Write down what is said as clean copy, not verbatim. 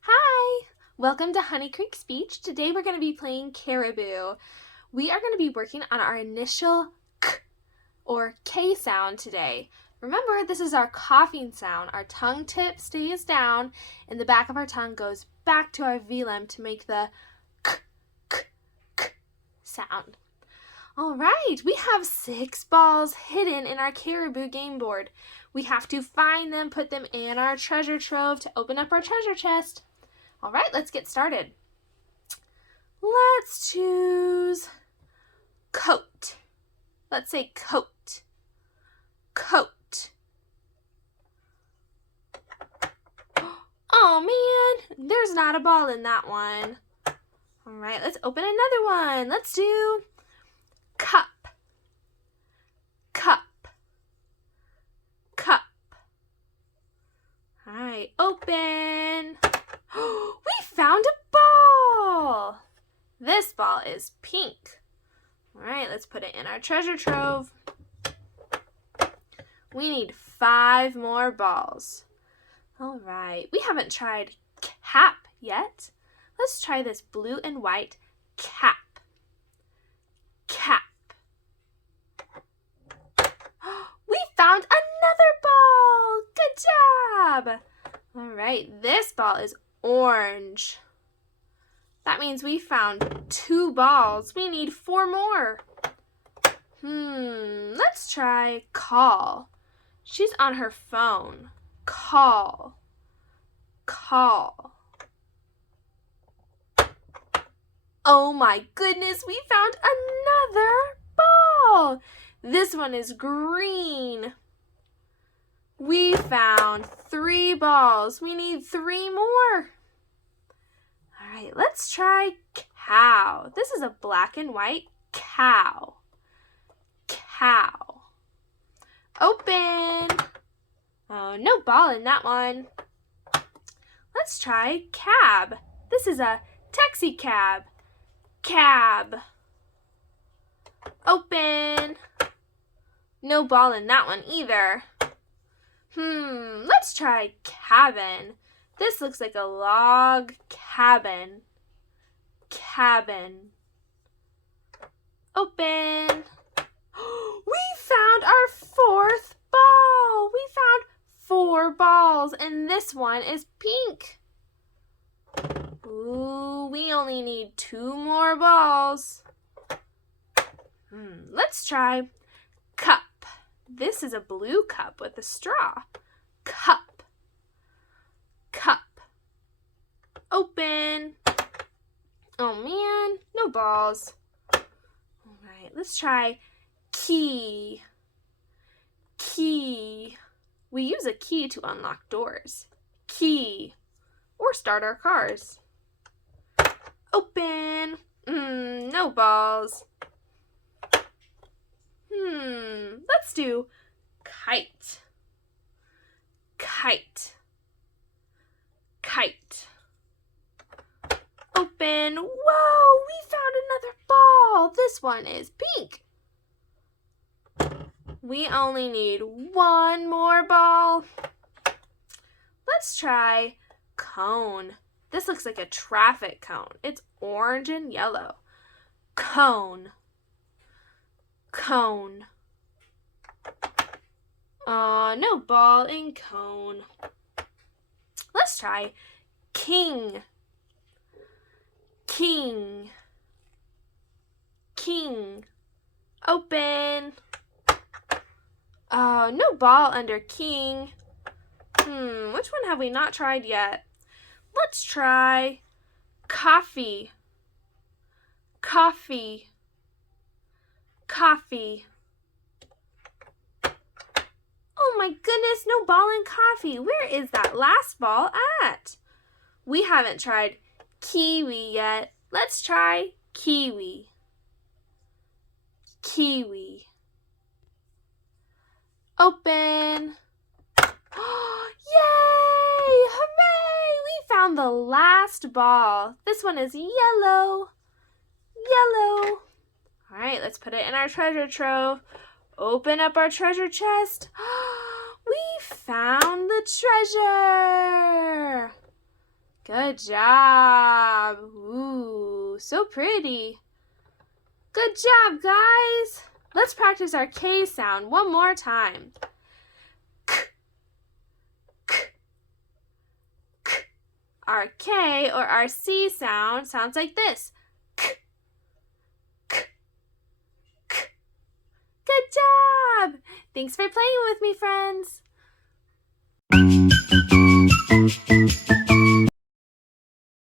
Hi! Welcome to Honey Creek Speech. Today we're going to be playing Cariboo. We are going to be working on our initial K or K sound today. Remember, this is our coughing sound. Our tongue tip stays down and the back of our tongue goes back to our velum to make the K, K, K sound. All right, we have 6 balls hidden in our Cariboo game board. We have to find them, put them in our treasure trove to open up our treasure chest. All right, let's get started. Let's choose coat. Let's say coat. Coat. Oh man, there's not a ball in that one. All right, let's open another one. Let's do cup. Cup. Cup. All right, open. We found a ball. This ball is pink. All right, let's put it in our treasure trove. We need 5 more balls. All right, we haven't tried cap yet. Let's try this blue and white cap. Cap. We found another ball. Good job. All right, this ball is orange. That means we found 2 balls. We need 4 more. Let's try call. She's on her phone. Call. Call. Oh my goodness, we found another ball. This one is green. We found 3 balls. We need 3 more. All right, let's try cow. This is a black and white cow. Cow. Open. Oh, no ball in that one. Let's try cab. This is a taxi cab. Cab. Open. No ball in that one either. Let's try cabin. This looks like a log cabin. Cabin. Open. We found our 4th ball. We found 4 balls, and this one is pink. Ooh, we only need 2 more balls. Let's try cup. This is a blue cup with a straw. Cup. Cup. Open. Oh man, no balls. All right, let's try key. Key. We use a key to unlock doors. Key. Or start our cars. Open. No balls. Let's do kite. Kite. Kite. Open. Whoa, we found another ball. This one is pink. We only need 1 more ball. Let's try cone. This looks like a traffic cone. It's orange and yellow. Cone. Cone. No ball in cone. Let's try king. King. King. Open. No ball under king. Which one have we not tried yet? Let's try coffee. Coffee. Coffee. Oh my goodness, no ball in coffee. Where is that last ball at? We haven't tried kiwi yet. Let's try kiwi. Kiwi. Open. Yay! Hooray! We found the last ball. This one is yellow. Yellow. All right, let's put it in our treasure trove. Open up our treasure chest. We found the the treasure. Good job. Ooh, so pretty. Good job, guys. Let's practice our K sound one more time. K, k, k. Our K or our C sound sounds like this. K, k, k. Good job. Thanks for playing with me, friends.